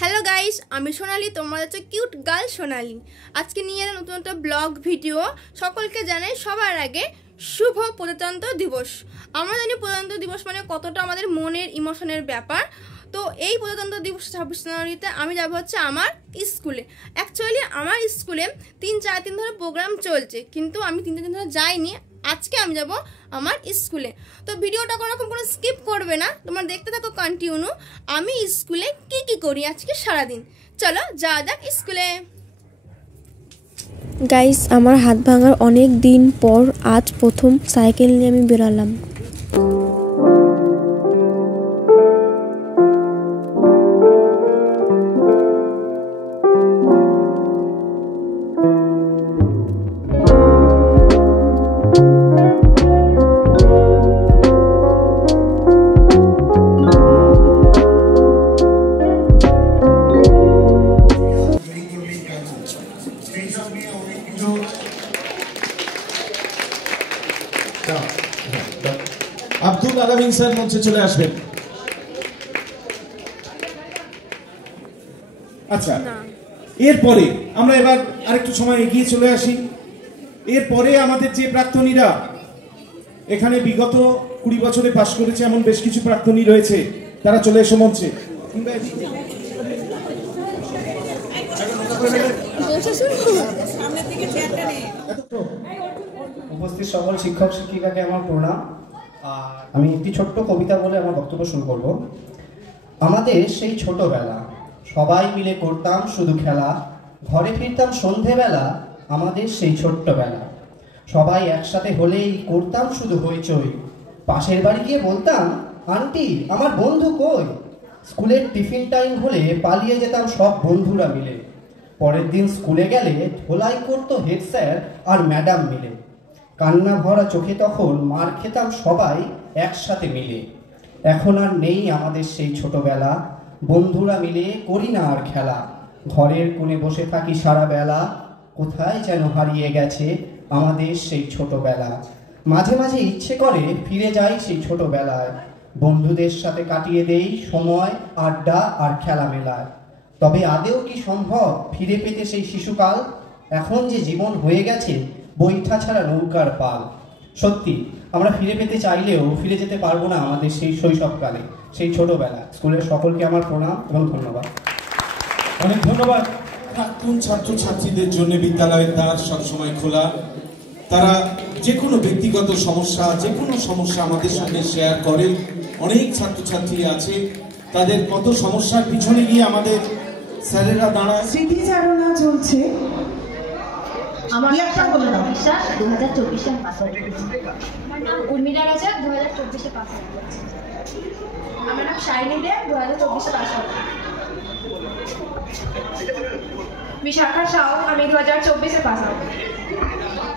Hello guys, আমি সোনালি, তোমরা হচ্ছে কিউট গার্ল সোনালি। আজকে নিয়ে এলাম নতুন একটা ব্লগ ভিডিও। সকলকে জানাই সবার আগে শুভ প্রজাতন্ত্র দিবস। আমরা জানি প্রজাতন্ত্র দিবস মানে কতটা আমাদের মনের ইমোশনের ব্যাপার। তো এই প্রজাতন্ত্র দিবস 26 জানুয়ারিতে আমি যাব হচ্ছে আমার স্কুলে। অ্যাকচুয়ালি আমার স্কুলে 3-4 দিন ধরে প্রোগ্রাম চলছে, কিন্তু আমি 3-4 দিন ধরে যাইনি। আজকে আমি যাব আমার স্কুলে। তো ভিডিওটা কোনোরকম কোনো স্কিপ করবে না, তোমরা দেখতে থাকো কন্টিনিউ। আমি স্কুলে কি করি আজকে সারাদিন। চলো যাওয়া যাক স্কুলে। গাইস, আমার হাত ভাঙার অনেক দিন পর আজ প্রথম সাইকেল নিয়ে আমি বেরালাম। আব্দুল আলামিন স্যার মঞ্চে চলে আসবেন। আচ্ছা, এরপরে আমরা এবার আরেকটু সময় এগিয়ে চলে আসি। এরপরে আমাদের যে প্রাক্তনীরা এখানে বিগত 20 বছরে পাশ করেছে এমন বেশ কিছু প্রাক্তনী রয়েছে, তারা চলে এসো মঞ্চে। উপস্থিত সকল শিক্ষক শিক্ষিকাকে আমার প্রণাম। আর আমি একটি ছোট্ট কবিতা বলে আমার বক্তব্য শুরু করব। আমাদের সেই ছোটবেলা, সবাই মিলে করতাম শুধু খেলা, ঘরে ফিরতাম সন্ধেবেলা, আমাদের সেই ছোট্টবেলা। সবাই একসাথে হলেই করতাম শুধু হইচই, পাশের বাড়ি গিয়ে বলতাম, আন্টি আমার বন্ধু কই? স্কুলের টিফিন টাইম হলে পালিয়ে যেতাম সব বন্ধুরা মিলে। পরের দিন স্কুলে গেলে ধোলাই করতো হেড স্যার আর ম্যাডাম মিলে। কান্না ভরা চোখে তখন মার খেতাম সবাই একসাথে মিলে। এখন আর নেই আমাদের সেই ছোটবেলা, বন্ধুরা মিলে করি না আর খেলা। ঘরের কোণে বসে থাকি সারা বেলা, কোথায় যেন হারিয়ে গেছে আমাদের সেই ছোটবেলা। মাঝে মাঝে ইচ্ছে করে ফিরে যাই সেই ছোটবেলায়, বন্ধুদের সাথে কাটিয়ে দেই সময় আড্ডা আর খেলা মেলায়। তবে আদেও কি সম্ভব ফিরে পেতে সেই শিশুকাল? এখন যে জীবন হয়ে গেছে বৈঠা ছাড়া নৌকার পাল। সত্যি আমরা ফিরে পেতে চাইলেও ফিরে যেতে পারবো না আমাদের সেই শৈশবকালে, সেই ছোটবেলা। স্কুলের সকলকে আমার প্রণাম এবং ধন্যবাদ। অনেক ধন্যবাদ। প্রাক্তন ছাত্রছাত্রীদের জন্য বিদ্যালয়ের দ্বার সবসময় খোলা। তারা যে কোনো ব্যক্তিগত সমস্যা, যে কোনো সমস্যা আমাদের সঙ্গে শেয়ার করে। অনেক ছাত্রছাত্রী আছে, তাদের কত সমস্যার পিছনে গিয়ে আমাদের স্যারেরা দাঁড়ায়। স্মৃতিচারণা চলছে। আমার নাম বিশ্বাস, 2024-এ পাস আউট করেছি। আমার নাম উর্মিলা রাজা, 2024-এ পাস আউট করেছি। আমার নাম শাইনি দেব, 2024-এ পাস আউট। বিশাখা সাউ, আমি 2024-এ পাস আউট।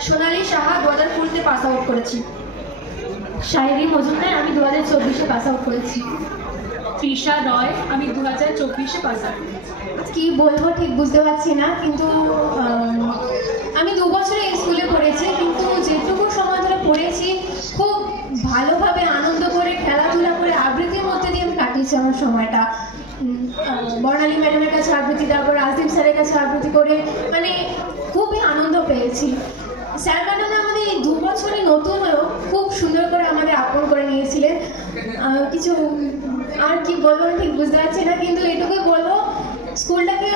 সোনালী সাহা, 2020-তে পাস আউট করেছি। শায়রি মজুমদার, আমি 2024-এ পাস আউট করেছি। তৃষা রয়, আমি 2024-এ পাস আউট। কি বলবো ঠিক বুঝতে পারছি না, কিন্তু আমি 2 বছরে এই স্কুলে পড়েছি, কিন্তু যেটুকু সময় ধরে পড়েছি খুব ভালোভাবে আনন্দ করে খেলাধুলা করে আবৃত্তির মধ্যে দিয়ে আমি কাটিয়েছি আমার সময়টা। বর্ণালী ম্যাডামের কাছে আবৃত্তি, তারপর রাজদীপ স্যারের কাছে আবৃত্তি করে মানে খুবই আনন্দ পেয়েছি। স্যার ম্যাডামরা আমাদের এই 2 বছরে নতুন হয়েও খুব সুন্দর করে আমাদের আপন করে নিয়েছিলেন। কিছু আর কি বলবো ঠিক বুঝতে পারছি না, কিন্তু এটুকুই বলবো, স্কুলটাকে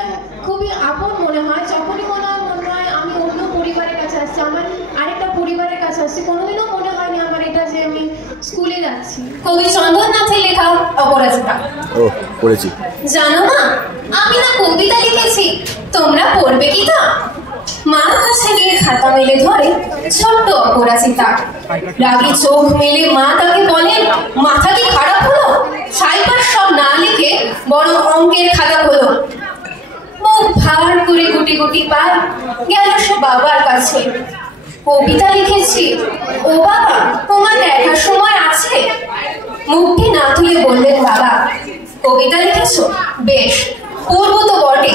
খুবই আপন মনে হয়। যখনই মনে হয় আমি অন্য পরিবারের কাছে আসছি, আমার আরেকটা পরিবারের কাছে আসছি। কোনোদিনও মনে হয়নি আমার এটা যে আমি স্কুলে যাচ্ছি। কবি চন্দননাথের লেখা অপরাজিতা। পড়েছি। জানো মা, আমি না কবিতা লিখেছি, তোমরা পড়বে কি তা? মার কাছে গিয়ে খাতা মেলে ধরে ছোট্ট অপরাজিতা। রাগী চোখ মেলে মা তাকে বলেন, মাথা কি খারাপ হলো? সাইবার সব না লিখে বরং অঙ্কের খাতা হলো। মুখ ভার করে গুটি গুটি পায় গেল সে বাবার কাছে। কবিতা লিখেছি। ও বাবা, তোমার দেখার সময় আছে? মুখটি না তুলে বললেন বাবা, কবিতা লিখেছো? বেশ, পড়বো তো বটে,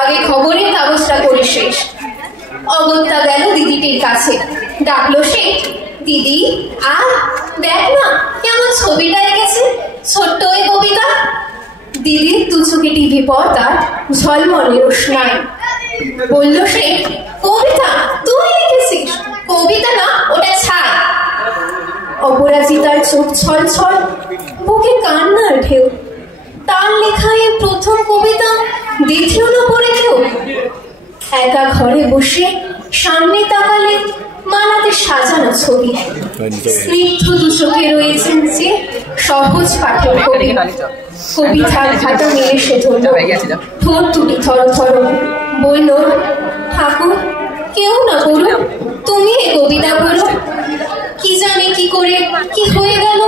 আগে খবরের কাগজটা করে শেষ। অগত্যা গেল দিদিটির কাছে, ডাকলো সে, দিদি আর দেখ না কেমন ছবিটা এঁকেছে, ছোট্ট ওই কবিতা। দিদির দুচোখে টিভি পর্দার ঝলমলে রোশনাই। বলল সে, কবিতা তুই লিখেছিস? কবিতা না, ওটা ছাই। অপরাজিতার চোখ ছলছল, বুকে কান্নার ঢেউ। তার লেখা এই প্রথম কবিতা দেখল না পড়ে কেউ। একা ঘরে বসে সামনে তাকালে মালাতে সাজানো ছবি, স্নিগ্ধ দুচোখে রয়েছেন যে সহজ পাঠের কবি। কবিতার খাতা মেরে সে ধরল, ঠোঁট দুটি থর থর। বলল, ঠাকুর কেউ না করো, তুমি এ কবিতা করো। কি জানে কি করে কি হয়ে গেল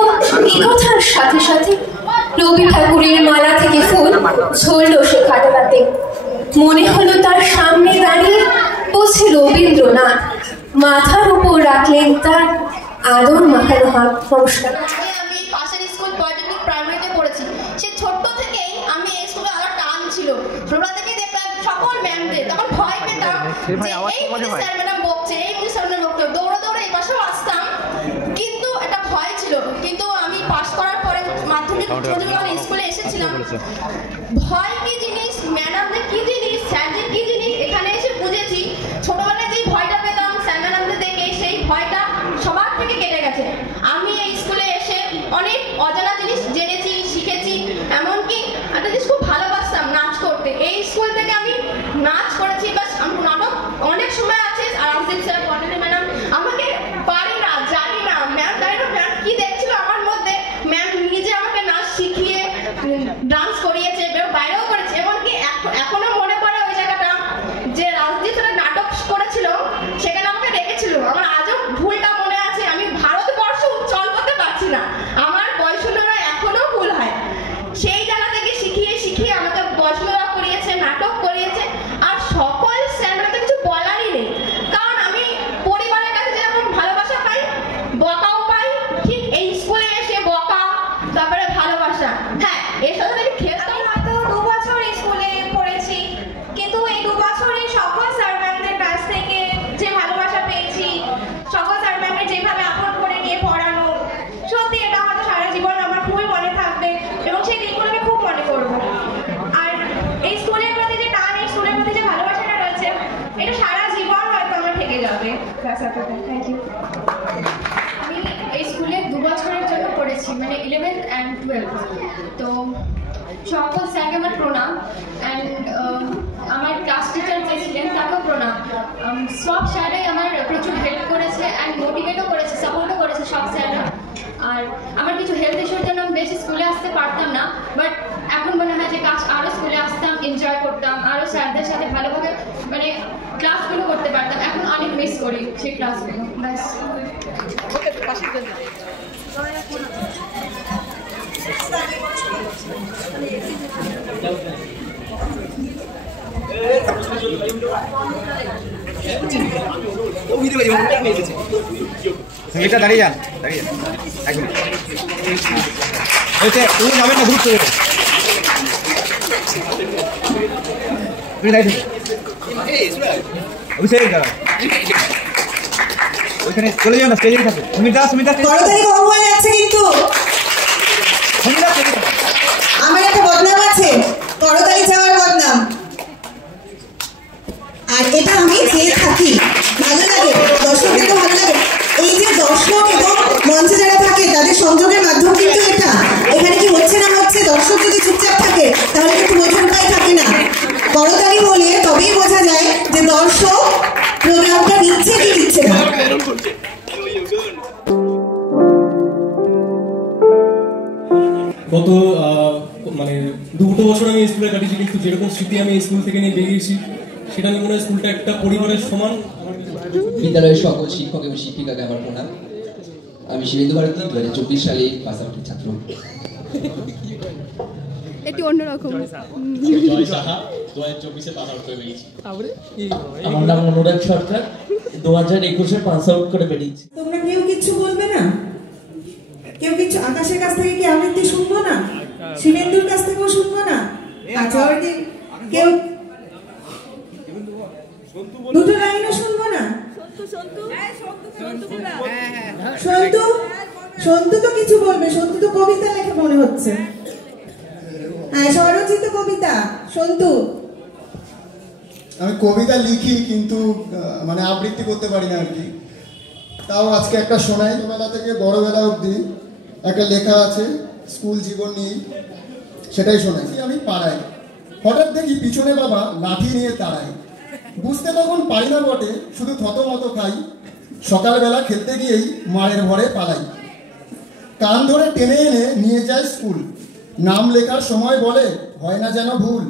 এই কথার সাথে সাথে রবি ঠাকুরের মালা থেকে ফুল ঝরল সে খাতাটাতে। মনে হলো তার সামনে দাঁড়িয়ে বসে রবীন্দ্রনাথ, মাথার উপর রাখলেন তার আদর মাখানো হাত। নমস্কার। আমি পাশের স্কুল পলিটেকনিক প্রাইমারিতে পড়েছি। সে ছোট্ট থেকেই আমি এই স্কুলে আলাদা টান ছিল। ছোটবেলা থেকেই দেখতাম সকল ম্যামদের, তখন ভয় পেতাম যে এই স্যার ম্যাডাম বকছে, এই স্যার ম্যাডাম বকছে, দৌড়ে দৌড়ে এই পাশেও আসতাম। কিন্তু একটা ভয় ছিল। কিন্তু আমি পাস করার পরে মাধ্যমিক স্কুলে এসেছিলাম। ভয় কি জিনিস, ম্যাডামদের কি জিনিস, স্যারদের কি জিনিস এখানে এসে বুঝেছি। ছোটবেলায় যেই ভয়টা পেতাম স্যার ম্যাডামদের দেখে, সেই ভয়টা সবার থেকে কেটে গেছে। আমি এই স্কুলে এসে অনেক অজানা জিনিস জেনেছি, শিখেছি। এমনকি একটা জিনিস খুব ভালোবাসতাম, নাচ করতে। এই স্কুল থেকে আমি নাচ করেছি, বাস নাটক অনেক সময় আছে। আর রাজদীপ স্যার, পন্ডিত ম্যাডাম আমাকে পারি না, জানি না, ম্যাম জানি না ম্যাম কি দেখছিল আমার মধ্যে। ম্যাম নিজে আমাকে নাচ শিখিয়ে ডান্স করিয়েছে, বাইরেও করেছে। এমনকি এখনো মনে পড়ে ওই জায়গাটা যে রাজদীপ স্যার নাটক করেছিল, সেখানে আমাকে রেখেছিল। আমার আজও ভুলটা মনে আছে। আমি ভারতবর্ষ উচ্চারণ করতে পারছি না, আমার বয়সুলরা এখনো ভুল হয়। সেই জায়গা থেকে শিখিয়ে শিখিয়ে আমাকে বয়সুলরা করিয়েছে, নাটক করিয়েছে। আর সকল স্যাররা তো কিছু বলারই নেই, কারণ আমি পরিবারের কাছে যেরকম ভালোবাসা পাই, বকাও পাই। ঠিক এই স্কুলে এসে বকা, তারপরে ভালোবাসা। হ্যাঁ, এর সাথে আমি খেলতাম। হয়তো 2 বছর এই স্কুলে পড়েছি, কিন্তু এই 2 বছরে সকল স্যার ম্যামদের কাছ থেকে যে ভালোবাসা পেয়েছি, সকল স্যার ম্যামের যেভাবে আপন করে নিয়ে পড়ানো, সত্যি এটা হয়তো সারা জীবন আমার খুবই মনে থাকবে এবং সেই দিনগুলো আমি খুব মনে করবো। আর এই স্কুলের প্রতি যে টান, এই স্কুলের প্রতি যে ভালোবাসাটা রয়েছে, এটা সারা জীবন হয়তো আমার থেকে যাবে। Thank you. আমি এই স্কুলে 2 বছরের জন্য পড়েছি, মানে 11th and 12th। তো সকল স্যারকে আমার প্রণাম, অ্যান্ড আমার ক্লাস টিচার যে ছিলেন তাকেও প্রণাম। সব স্যারাই আমার প্রচুর হেল্প করেছে অ্যান্ড মোটিভেটও করেছে, সাপোর্টও করেছে সব স্যাররা। আর আমার কিছু হেলথ ইস্যুর জন্য আমি বেশি স্কুলে আসতে পারতাম না, বাট এখন মনে হয় যে আরও স্কুলে আসতাম, এনজয় করতাম, আরও স্যারদের সাথে ভালোভাবে মানে ক্লাসগুলো করতে পারতাম। এখন অনেক মিস করি সেই ক্লাসগুলো। ব্যাস। এটা দাঁড়িয়ে যান, দাঁড়িয়ে যান, এক মিনিট। তুমি যাবেন না, গ্রুপ করে তুমি দাঁড়িয়ে অভিষেক দাঁড়া, ওইখানে চলে যাও না, স্টেজেই থাকো। সুমিতা, সুমিতা তাড়াতাড়ি কম হয়ে যাচ্ছে কিন্তু। আমার একটা বদনাম আছে, তাড়াতাড়ি যাওয়ার বদনাম। আর এটা আমি চেয়ে থাকি, ভালো লাগে, দর্শকদের তো ভালো লাগে। এই যে দর্শক এবং মঞ্চে যারা থাকে তাদের সংযোগের মাধ্যম কিন্তু এটা। এখানে কি হচ্ছে না হচ্ছে, দর্শক যদি চুপচাপ থাকে তাহলে কিন্তু বোঝার উপায় থাকে না। করতালি বলে তবেই বোঝা যায় যে দর্শক প্রোগ্রামটা নিচ্ছে কি নিচ্ছে না। গত মানে 2 বছর আমি স্কুলে কাটিয়েছি, কিন্তু যেরকম স্মৃতি আমি স্কুল থেকে নিয়ে বেরিয়েছি, সেটা আমি মনে হয় স্কুলটা একটা পরিবারের সমান। বিদ্যালয়ের সকল শিক্ষক এবং শিক্ষিকাকে আমার প্রণাম। আমি শিবেন্দু ভারতী 2024 সালে পাস আউটের ছাত্র। এটি অন্যরকম। জয় সাহা 2024-এ পাস আউট করে বেরিয়েছি। আমার নাম অনুরাগ সরকার, 2021-এ পাস আউট করে বেরিয়েছি। তোমরা কেউ কিছু বলবে না? কেউ কিছু আকাশের কাছ থেকে কি আবৃত্তি শুনবো না? শিবেন্দুর কাছ থেকেও শুনবো না? আচ্ছা, কেউ দুটো লাইনও শুনবো না? সন্তু, সন্তু তো কিছু বলবে। সন্তু তো কবিতা লেখে মনে হচ্ছে। স্বরচিত কবিতা সন্তু। আমি কবিতা লিখি কিন্তু মানে আবৃত্তি করতে পারি না আর কি। তাও আজকে একটা শোনাই। ছোটবেলা থেকে বড়বেলা অবধি একটা লেখা আছে স্কুল জীবন নিয়ে, সেটাই শোনাই। আমি পাড়াই, হঠাৎ দেখি পিছনে বাবা লাঠি নিয়ে তাড়ায়। বুঝতে তখন পারি না বটে, শুধু থতমত খাই। সকালবেলা খেলতে গিয়েই মায়ের ঘরে পালাই। কান ধরে টেনে এনে নিয়ে যায় স্কুল। নাম লেখার সময় বলে হয় না যেন ভুল।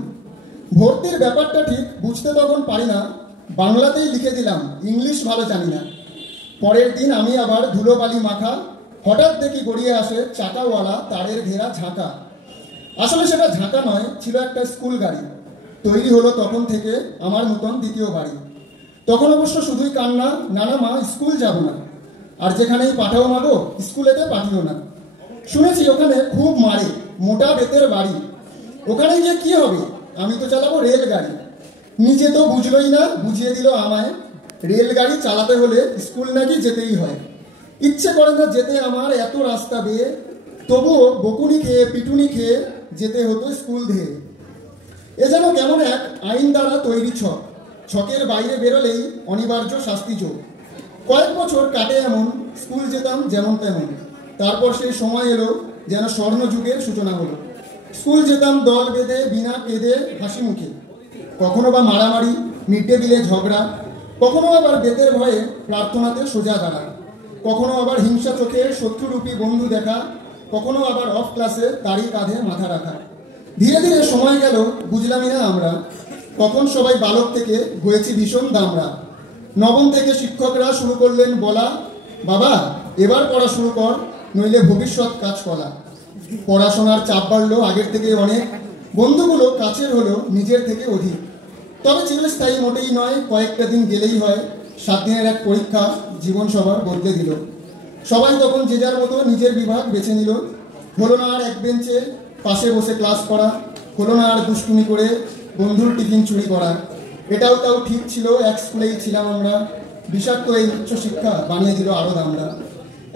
ভর্তির ব্যাপারটা ঠিক বুঝতে তখন পারি না, বাংলাতেই লিখে দিলাম, ইংলিশ ভালো জানি না। পরের দিন আমি আবার ধুলোবালি মাখা, হঠাৎ দেখি গড়িয়ে আসে চাকাওয়ালা তারের ঘেরা ঝাঁকা। আসলে সেটা ঝাঁকা নয়, ছিল একটা স্কুল গাড়ি। তৈরি হলো তখন থেকে আমার নতুন দ্বিতীয় বাড়ি। তখন অবশ্য শুধুই কান্না, নানা মা স্কুল যাব না, আর যেখানেই পাঠাও মাগো স্কুলেতে পাঠিও না। শুনেছি ওখানে খুব মারে, মোটা বেতের বাড়ি। ওখানে গিয়ে কি হবে, আমি তো চালাবো রেলগাড়ি। নিজে তো বুঝলোই না, বুঝিয়ে দিল আমায়, রেলগাড়ি চালাতে হলে স্কুল নাকি যেতেই হয়। ইচ্ছে করে না যেতে আমার এত রাস্তা বেয়ে, তবুও বকুনি খেয়ে পিটুনি খেয়ে যেতে হতো স্কুল ধেয়ে। এ যেন কেমন এক আইন দ্বারা তৈরি ছক, ছকের বাইরে বেরোলেই অনিবার্য শাস্তি যোগ। কয়েক বছর কাটে এমন, স্কুল যেতাম যেমন তেমন। তারপর সেই সময় এলো যেন স্বর্ণযুগের সূচনা হলো। স্কুল যেতাম দল বেঁধে, বিনা কেঁদে হাসি মুখে। কখনো বা মারামারি, মিড ডে মিলে ঝগড়া, কখনো আবার বেতের ভয়ে প্রার্থনাতে সোজা দাঁড়া, কখনো আবার হিংসা চোখে শত্রুরূপী বন্ধু দেখা, কখনো আবার অফ ক্লাসে তারই কাঁধে মাথা রাখা। ধীরে ধীরে সময় গেল, বুঝলামই না আমরা কখন সবাই বালক থেকে হয়েছি ভীষণ দামড়া। নবম থেকে শিক্ষকরা শুরু করলেন বলা, বাবা এবার পড়া শুরু কর, নইলে ভবিষ্যৎ কাজ করা। পড়াশোনার চাপ বাড়লো আগের থেকে অনেক, বন্ধুগুলো কাছের হলো নিজের থেকে অধিক। তবে চিরস্থায়ী মোটেই নয়, কয়েকটা দিন গেলেই হয়। 7 দিনের এক পরীক্ষা জীবন সবার বদলে দিল। সবাই তখন যে যার মতো নিজের বিভাগ বেছে নিল। হলো না আর এক বেঞ্চে পাশে বসে ক্লাস করা, হলো না আর দুষ্টুমি করে বন্ধুর টিফিন চুরি করা। এটাও তাও ঠিক ছিল, এক স্কুলেই ছিলাম আমরা। বিষাক্ত এই উচ্চশিক্ষা বানিয়ে দিল আরো দামরা।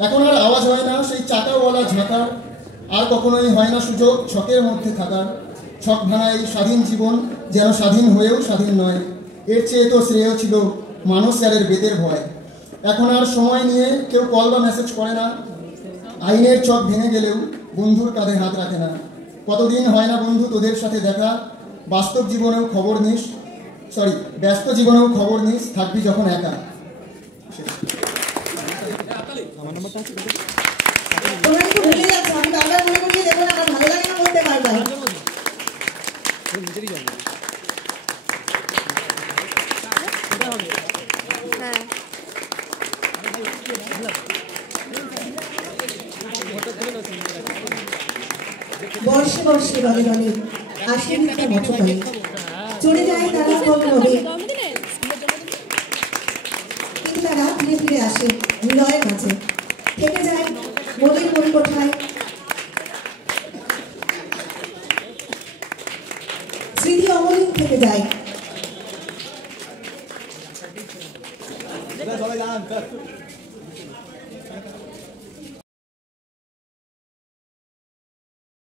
এখন আর আওয়াজ হয় না সেই চাকাওয়ালা ঝাঁকার, আর কখনোই হয় না সুযোগ ছকের মধ্যে থাকার। ছক ভাঙা এই স্বাধীন জীবন যেন স্বাধীন হয়েও স্বাধীন নয়। এর চেয়ে তো শ্রেয় ছিল মানুষ স্যারের বেতের ভয়। এখন আর সময় নিয়ে কেউ কল বা মেসেজ করে না। আইনের ছক ভেঙে গেলেও বন্ধুর কাঁধে হাত রাখে না। কতদিন হয় না বন্ধু তোদের সাথে দেখা, বাস্তব জীবনেও খবর নিস, ব্যস্ত জীবনেও খবর নিস, থাকবি যখন একা। তোমরা একটু ভুলে যাচ্ছ, আমি বারবার মনে করিয়ে দেবো না, আমার ভালো লাগে না বলতে পারবার। বর্ষে বর্ষে রলে রলে আসে মিথ্যা বছরে, চলে যায় তারা কবে হবে, কিন্তু তারা ধীরে ধীরে আসে হৃদয়ের মাঝে, থেকে যায় মনের পরিকোঠায়